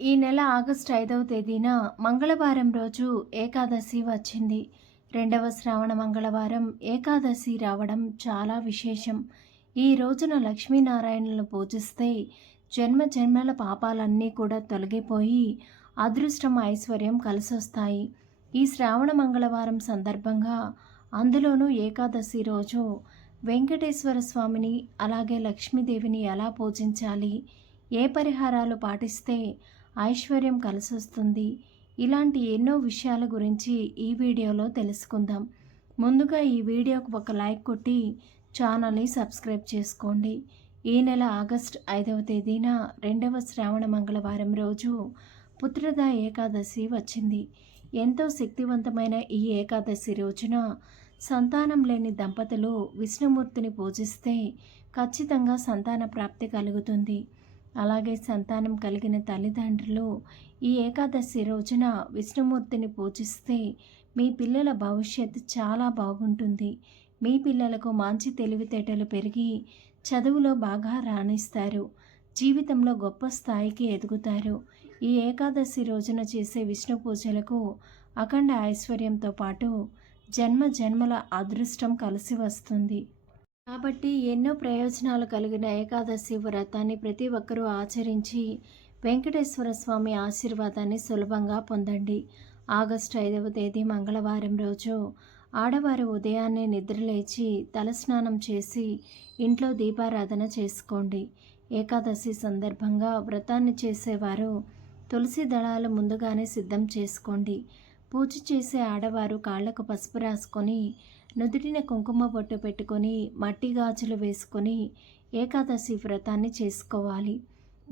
ఈ నెల ఆగస్టు 5వ తేదీన మంగళవారం రోజు ఏకాదశి వచ్చింది. రెండవ శ్రావణ మంగళవారం ఏకాదశి రావడం చాలా విశేషం. ఈ రోజున లక్ష్మీనారాయణులను పూజిస్తే జన్మ జన్మల పాపాలన్నీ కూడా తొలగిపోయి అదృష్టం, ఐశ్వర్యం కలిసొస్తాయి. ఈ శ్రావణ మంగళవారం సందర్భంగా, అందులోనూ ఏకాదశి రోజు వెంకటేశ్వర స్వామిని అలాగే లక్ష్మీదేవిని ఎలా పూజించాలి, ఏ పరిహారాలు పాటిస్తే ఐశ్వర్యం కలిసొస్తుంది, ఇలాంటి ఎన్నో విషయాల గురించి ఈ వీడియోలో తెలుసుకుందాం. ముందుగా ఈ వీడియోకు ఒక లైక్ కొట్టి ఛానల్ని సబ్స్క్రైబ్ చేసుకోండి. ఈ నెల ఆగస్టు 5వ తేదీన రెండవ శ్రావణ మంగళవారం రోజు పుత్రద ఏకాదశి వచ్చింది. ఎంతో శక్తివంతమైన ఈ ఏకాదశి రోజున సంతానం లేని దంపతులు విష్ణుమూర్తిని పూజిస్తే ఖచ్చితంగా సంతాన ప్రాప్తి కలుగుతుంది. అలాగే సంతానం కలిగిన తల్లిదండ్రులు ఈ ఏకాదశి రోజున విష్ణుమూర్తిని పూజిస్తే మీ పిల్లల భవిష్యత్తు చాలా బాగుంటుంది. మీ పిల్లలకు మంచి తెలివితేటలు పెరిగి చదువులో బాగా రాణిస్తారు. జీవితంలో గొప్ప స్థాయికి ఎదుగుతారు. ఈ ఏకాదశి రోజున చేసే విష్ణు పూజలకు అఖండ ఐశ్వర్యంతో పాటు జన్మ జన్మల అదృష్టం కలిసి వస్తుంది. కాబట్టి ఎన్నో ప్రయోజనాలు కలిగిన ఏకాదశి వ్రతాన్ని ప్రతి ఒక్కరూ ఆచరించి వెంకటేశ్వర స్వామి ఆశీర్వాదాన్ని సులభంగా పొందండి. ఆగస్టు 5వ తేదీ మంగళవారం రోజు ఆడవారు ఉదయాన్నే నిద్రలేచి తలస్నానం చేసి ఇంట్లో దీపారాధన చేసుకోండి. ఏకాదశి సందర్భంగా వ్రతాన్ని చేసేవారు తులసి దళాలు ముందుగానే సిద్ధం చేసుకోండి. పూజ చేసే ఆడవారు కాళ్లకు పసుపు రాసుకొని నుదుటిన కుంకుమ బొట్టు పెట్టుకొని మట్టి గాజులు వేసుకొని ఏకాదశి వ్రతాన్ని చేసుకోవాలి.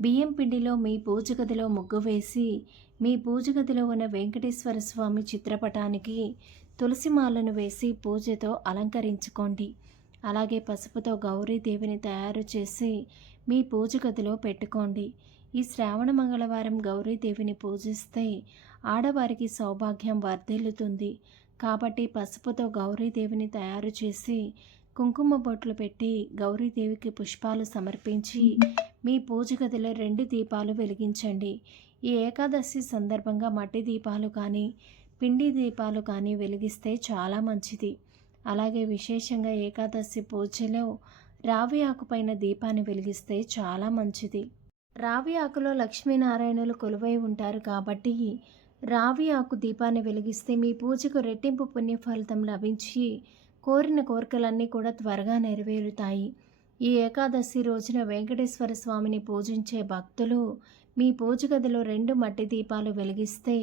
బియ్యం పిండిలో మీ పూజ గదిలో ముగ్గు వేసి మీ పూజ గదిలో ఉన్న వెంకటేశ్వర స్వామి చిత్రపటానికి తులసిమాలను వేసి పూజతో అలంకరించుకోండి. అలాగే పసుపుతో గౌరీదేవిని తయారు చేసి మీ పూజ గదిలో పెట్టుకోండి. ఈ శ్రావణ మంగళవారం గౌరీదేవిని పూజిస్తే ఆడవారికి సౌభాగ్యం వర్ధిల్లుతుంది. కాబట్టి పసుపుతో గౌరీదేవిని తయారు చేసి కుంకుమ బొట్లు పెట్టి గౌరీదేవికి పుష్పాలు సమర్పించి మీ పూజ గదిలో 2 దీపాలు వెలిగించండి. ఈ ఏకాదశి సందర్భంగా మట్టి దీపాలు కానీ పిండి దీపాలు కానీ వెలిగిస్తే చాలా మంచిది. అలాగే విశేషంగా ఏకాదశి పూజలో రావి ఆకుపైన దీపాన్ని వెలిగిస్తే చాలా మంచిది. రావి ఆకులో లక్ష్మీనారాయణులు కొలువై ఉంటారు కాబట్టి రావి ఆకు దీపాన్ని వెలిగిస్తే మీ పూజకు రెట్టింపు పుణ్య ఫలితం లభించి కోరిన కోరికలన్నీ కూడా త్వరగా నెరవేరుతాయి. ఈ ఏకాదశి రోజున వెంకటేశ్వర స్వామిని పూజించే భక్తులు మీ పూజ గదిలో 2 మట్టి దీపాలు వెలిగిస్తే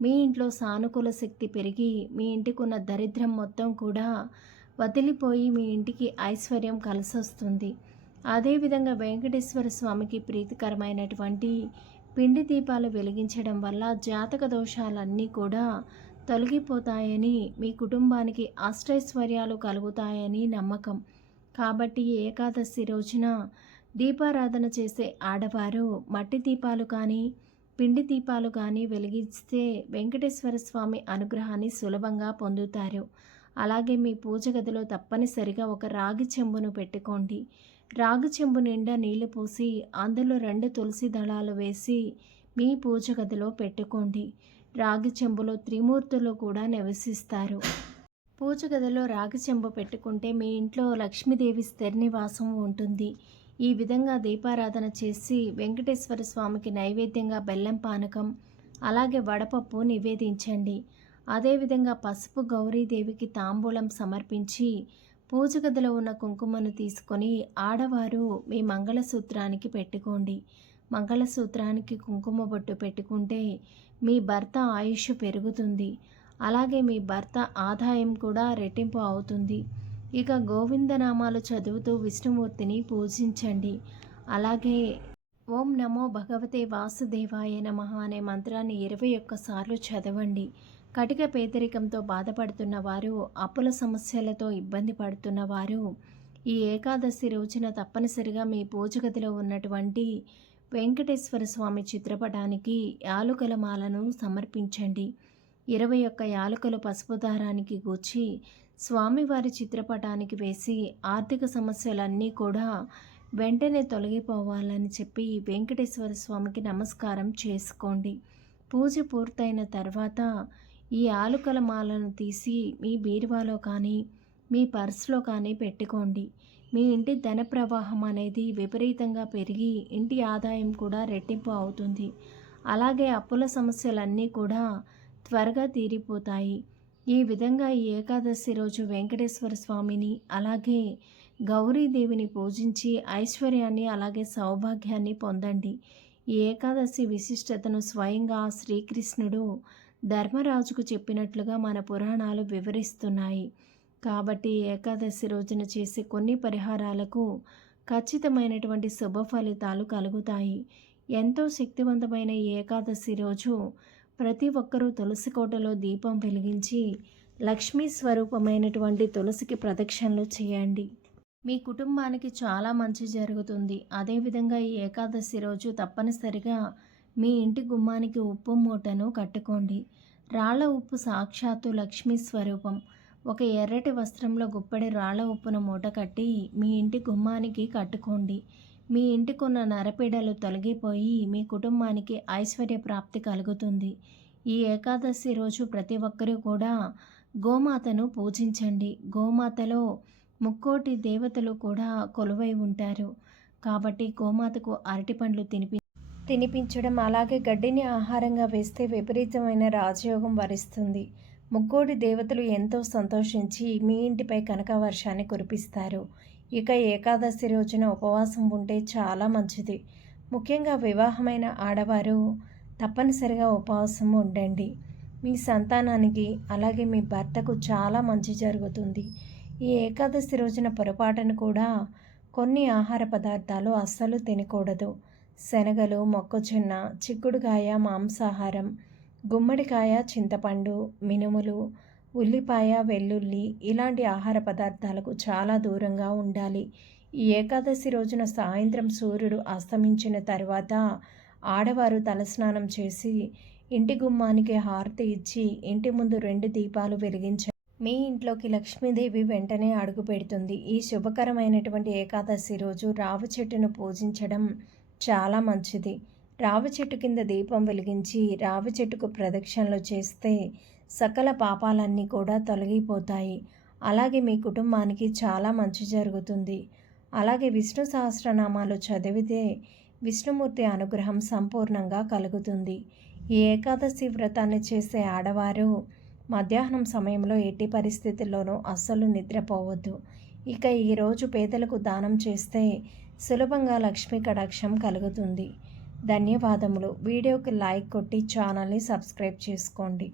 మీ ఇంట్లో సానుకూల శక్తి పెరిగి మీ ఇంటికున్న దరిద్రం మొత్తం కూడా వదిలిపోయి మీ ఇంటికి ఐశ్వర్యం కలిసొస్తుంది. అదేవిధంగా వెంకటేశ్వర స్వామికి ప్రీతికరమైనటువంటి పిండి దీపాలు వెలిగించడం వల్ల జాతక దోషాలన్నీ కూడా తొలగిపోతాయని, మీ కుటుంబానికి అష్టైశ్వర్యాలు కలుగుతాయని నమ్మకం. కాబట్టి ఏకాదశి రోజున దీపారాధన చేసే ఆడవారు మట్టి దీపాలు కానీ పిండి దీపాలు కానీ వెలిగిస్తే వెంకటేశ్వర స్వామి అనుగ్రహాన్ని సులభంగా పొందుతారు. అలాగే మీ పూజ గదిలో తప్పనిసరిగా ఒక రాగి చెంబును పెట్టుకోండి. రాగి చెంబు నిండా నీళ్లు పోసి అందులో 2 తులసి దళాలు వేసి మీ పూజ గదిలో పెట్టుకోండి. రాగి చెంబులో త్రిమూర్తులు కూడా నివసిస్తారు. పూజ గదిలో రాగి చెంబు పెట్టుకుంటే మీ ఇంట్లో లక్ష్మీదేవి స్థిర నివాసం ఉంటుంది. ఈ విధంగా దీపారాధన చేసి వెంకటేశ్వర స్వామికి నైవేద్యంగా బెల్లం పానకం అలాగే వడపప్పు నివేదించండి. అదేవిధంగా పసుపు గౌరీదేవికి తాంబూలం సమర్పించి పూజ గదిలో ఉన్న కుంకుమను తీసుకొని ఆడవారు మీ మంగళసూత్రానికి పెట్టుకోండి. మంగళసూత్రానికి కుంకుమ బొట్టు పెట్టుకుంటే మీ భర్త ఆయుష్ పెరుగుతుంది. అలాగే మీ భర్త ఆదాయం కూడా రెట్టింపు అవుతుంది. ఇక గోవిందనామాలు చదువుతూ విష్ణుమూర్తిని పూజించండి. అలాగే ఓం నమో భగవతే వాసుదేవాయ నమః అనే మంత్రాన్ని 21 సార్లు చదవండి. కటిక పేదరికంతో బాధపడుతున్న వారు, అప్పుల సమస్యలతో ఇబ్బంది పడుతున్న వారు ఈ ఏకాదశి రోజున తప్పనిసరిగా మీ పూజ గదిలో ఉన్నటువంటి వెంకటేశ్వర స్వామి చిత్రపటానికి యాలుకల మాలను సమర్పించండి. 21 యాలుకలు పసుపు దారానికి గుచ్చి స్వామివారి చిత్రపటానికి వేసి ఆర్థిక సమస్యలన్నీ కూడా వెంటనే తొలగిపోవాలని చెప్పి వెంకటేశ్వర స్వామికి నమస్కారం చేసుకోండి. పూజ పూర్తయిన తర్వాత ఈ ఆలుకల మాలను తీసి మీ బీరువాలో కానీ మీ పర్సులో కానీ పెట్టుకోండి. మీ ఇంటి ధన ప్రవాహం అనేది విపరీతంగా పెరిగి ఇంటి ఆదాయం కూడా రెట్టింపు అవుతుంది. అలాగే అప్పుల సమస్యలన్నీ కూడా త్వరగా తీరిపోతాయి. ఈ విధంగా ఈ ఏకాదశి రోజు వెంకటేశ్వర స్వామిని అలాగే గౌరీదేవిని పూజించి ఐశ్వర్యాన్ని అలాగే సౌభాగ్యాన్ని పొందండి. ఈ ఏకాదశి విశిష్టతను స్వయంగా శ్రీకృష్ణుడు ధర్మరాజుకు చెప్పినట్లుగా మన పురాణాలు వివరిస్తున్నాయి. కాబట్టి ఏకాదశి రోజున చేసే కొన్ని పరిహారాలకు ఖచ్చితమైనటువంటి శుభ ఫలితాలు కలుగుతాయి. ఎంతో శక్తివంతమైన ఈ ఏకాదశి రోజు ప్రతి ఒక్కరూ తులసి కోటలో దీపం వెలిగించి లక్ష్మీ స్వరూపమైనటువంటి తులసికి ప్రదక్షిణలు చేయండి. మీ కుటుంబానికి చాలా మంచి జరుగుతుంది. అదేవిధంగా ఈ ఏకాదశి రోజు తప్పనిసరిగా మీ ఇంటి గుమ్మానికి ఉప్పు మూటను కట్టుకోండి. రాళ్ల ఉప్పు సాక్షాత్తు లక్ష్మీ స్వరూపం. ఒక ఎర్రటి వస్త్రంలో గుప్పెడి రాళ్ల ఉప్పును మూట కట్టి మీ ఇంటి గుమ్మానికి కట్టుకోండి. మీ ఇంటికున్న నరపీడలు తొలగిపోయి మీ కుటుంబానికి ఐశ్వర్య ప్రాప్తి కలుగుతుంది. ఈ ఏకాదశి రోజు ప్రతి ఒక్కరూ కూడా గోమాతను పూజించండి. గోమాతలో ముక్కోటి దేవతలు కూడా కొలువై ఉంటారు. కాబట్టి గోమాతకు అరటిపండ్లు తినిపించడం అలాగే గడ్డిని ఆహారంగా వేస్తే విపరీతమైన రాజయోగం వరిస్తుంది. ముక్కోటి దేవతలు ఎంతో సంతోషించి మీ ఇంటిపై కనక వర్షాన్ని కురిపిస్తారు. ఇక ఏకాదశి రోజున ఉపవాసం ఉంటే చాలా మంచిది. ముఖ్యంగా వివాహమైన ఆడవారు తప్పనిసరిగా ఉపవాసం ఉండండి. మీ సంతానానికి అలాగే మీ భర్తకు చాలా మంచి జరుగుతుంది. ఈ ఏకాదశి రోజున పొరపాటును కూడా కొన్ని ఆహార పదార్థాలు అస్సలు తినకూడదు. శనగలు, మొక్కజొన్న, చిక్కుడుకాయ మాంసాహారం, గుమ్మడికాయ, చింతపండు, మినుములు, ఉల్లిపాయ, వెల్లుల్లి ఇలాంటి ఆహార పదార్థాలకు చాలా దూరంగా ఉండాలి. ఈ ఏకాదశి రోజున సాయంత్రం సూర్యుడు అస్తమించిన తర్వాత ఆడవారు తలస్నానం చేసి ఇంటి గుమ్మానికి హారతి ఇచ్చి ఇంటి ముందు 2 దీపాలు వెలిగించాలి. మీ ఇంట్లోకి లక్ష్మీదేవి వెంటనే అడుగు పెడుతుంది. ఈ శుభకరమైనటువంటి ఏకాదశి రోజు రావి చెట్టును పూజించడం చాలా మంచిది. రావి చెట్టు కింద దీపం వెలిగించి రావి చెట్టుకు ప్రదక్షిణలు చేస్తే సకల పాపాలన్నీ కూడా తొలగిపోతాయి. అలాగే మీ కుటుంబానికి చాలా మంచి జరుగుతుంది. అలాగే విష్ణు సహస్రనామాలు చదివితే విష్ణుమూర్తి అనుగ్రహం సంపూర్ణంగా కలుగుతుంది. ఈ ఏకాదశి వ్రతాన్ని చేసే ఆడవారు మధ్యాహ్నం సమయంలో ఎట్టి పరిస్థితుల్లోనూ అస్సలు నిద్రపోవద్దు. ఇక ఈరోజు పేదలకు దానం చేస్తే సులభంగా లక్ష్మీ కటాక్షం కలుగుతుంది. ధన్యవాదములు. వీడియోకి లైక్ కొట్టి ఛానల్ని సబ్స్క్రైబ్ చేసుకోండి.